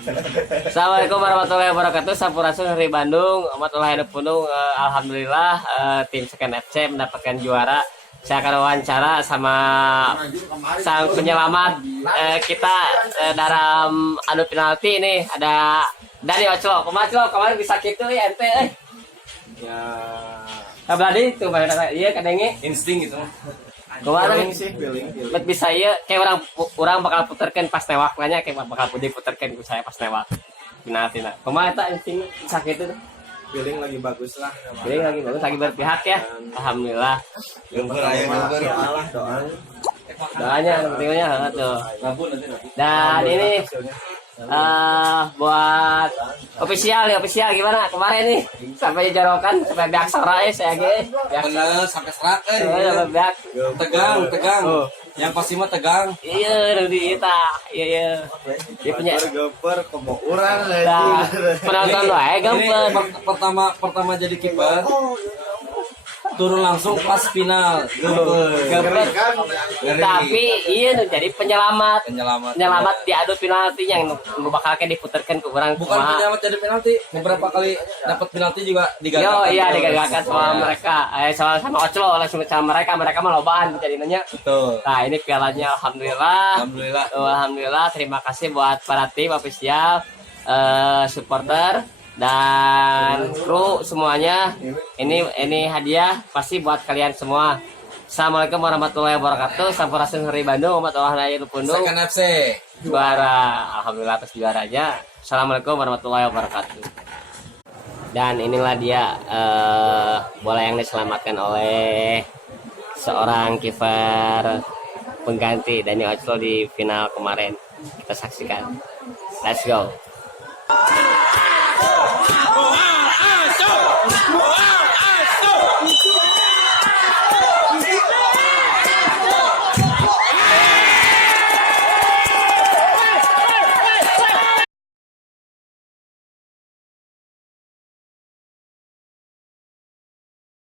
Assalamualaikum warahmatullahi wabarakatuh. Sampurasun dari Bandung. Amat ulah hidup penuh. Alhamdulillah tim Seken FC mendapatkan juara. Saya akan wawancara sama sang penyelamat kita dalam adu penalti ini. Ada Dani Oclo. Kemarin bisa gitu ya ente. Ya Kabladi tuh bayar iya kadangnya insting gitu. kemarin Sih feeling. bet bisa ya kayak orang bakal puterkan pas newak nanya kayak bakal diputerkan ke saya pas newak penalti nah kemarin tak insting sakit itu Feeling lagi bagus lah. jadi lagi bagus lagi berpihak ya alhamdulillah doanya pentingnya tuh dan ini buat official gimana kemarin nih sampai jorokan sampai biak sora saya ge bener sampai serak biak tegang yang pasti mah tegang iya di kita iya dia punya Gambar komo urang nah, penonton wae gampang pertama jadi kiper turun langsung pas final gampang tapi iya nu jadi penyelamat diadu penalti yang nu bakal kayak diputerkan ke orang bukan penyelamat jadi penalti beberapa kali dapat penalti juga digagalkan iya digagalkan sama mereka sama Oclo langsung sama mereka mah lobaan jadi nanya betul. Nah ini pialanya alhamdulillah terima kasih buat para tim official supporter dan kru semuanya ini hadiah pasti buat kalian semua. Assalamualaikum warahmatullahi wabarakatuh. Sampurasun dari Bandung umat Allah lahir pundung Seken FC juara alhamdulillah atas juaranya. Assalamualaikum warahmatullahi wabarakatuh. Dan inilah dia bola yang diselamatkan oleh seorang kiper pengganti Dani Oclo di final kemarin. Kita saksikan. Let's go. oh,